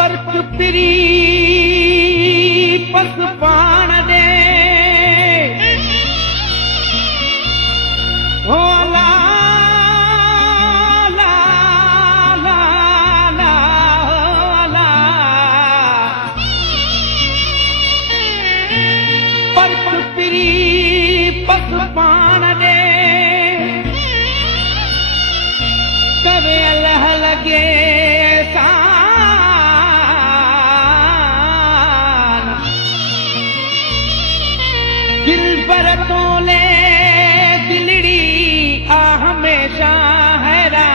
पर चुपिरी पस पाण दे ओ ला ला ला ला ला पर चुपिरी पस पाण दे करे अल्लाह लगे दिल पर तोले दिलड़ी आ हमेशा हैरान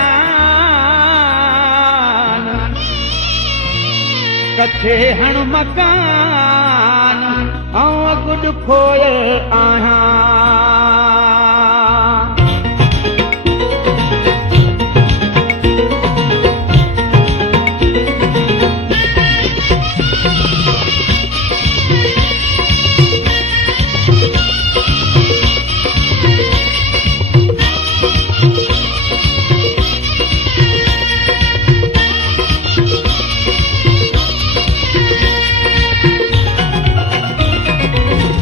कथे हण मकान ऐं गुड खोयल आहियां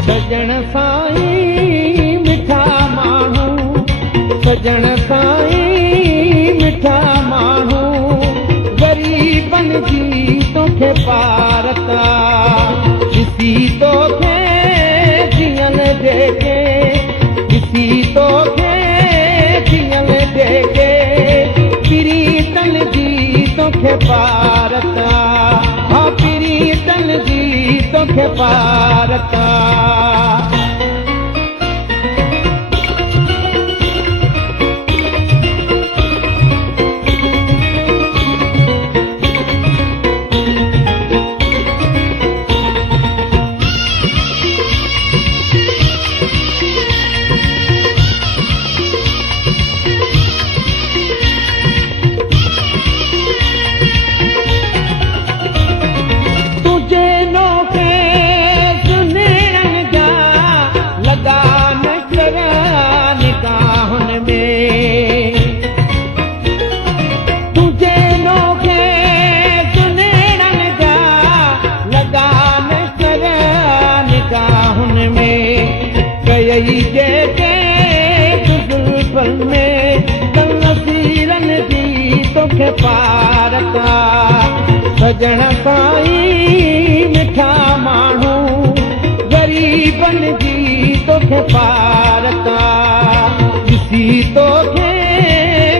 सजण साईं मिठा माण्हू सजण साईं मिठा माण्हू ग़रीबनि जी तोखे पारता ॾिसी तोखे जीअल जेके ॾिसी तोखे जीअल जेके प्रीतन जी तोखे पारता हा प्रीतन जी तोखे पारता जेके जुल्फन में नसीरन जी तोखे पारता सजण साईं मिठा माण्हू ग़रीबनि जी तोखे पारता ॾिसी तोखे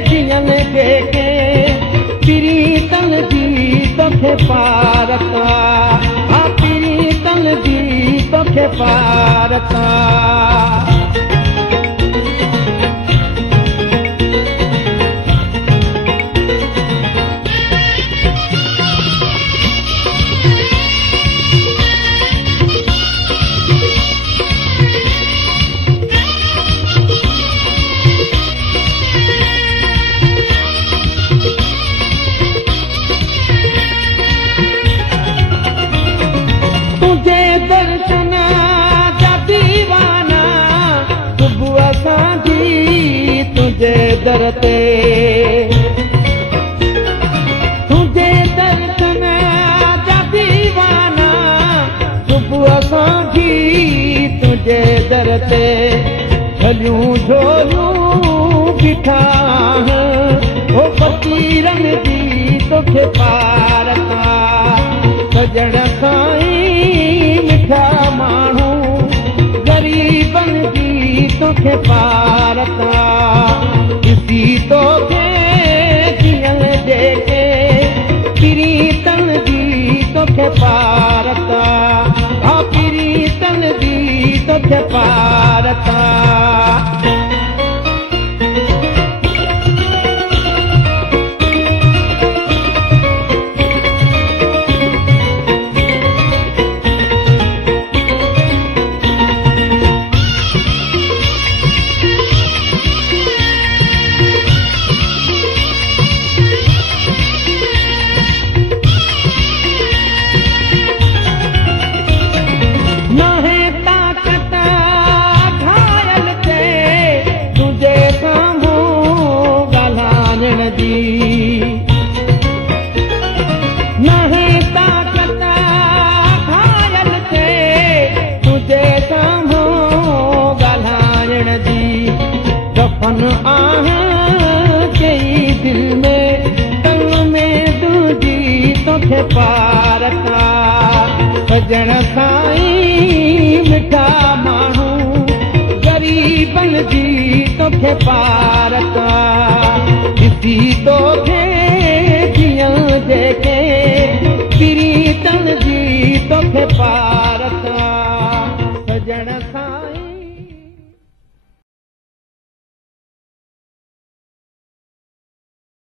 जीअल जेके प्रीतन जी तोखे पारता हा प्रीतन जी तोखे पारता दर्शन जा दीवाना सुबुह असांजी तुंहिंजे दर ते तुंहिंजे दर्शन जा दीवाना सुबुह असांजी तुंहिंजे दर ते झलियूं झोलियूं बीठा हो फ़क़ीरनि जी तोखे पारता सजण साईं मिठा माण्हू ग़रीबनि जी तोखे पारता ॾिसी तोखे जीअल जेके प्रीतन जी तोखे पारता हा प्रीतन जी तोखे पारता प्यार का सजण साईं मिठा माण्हू गरीबन जी तोखे पार का ॾिसी तोखे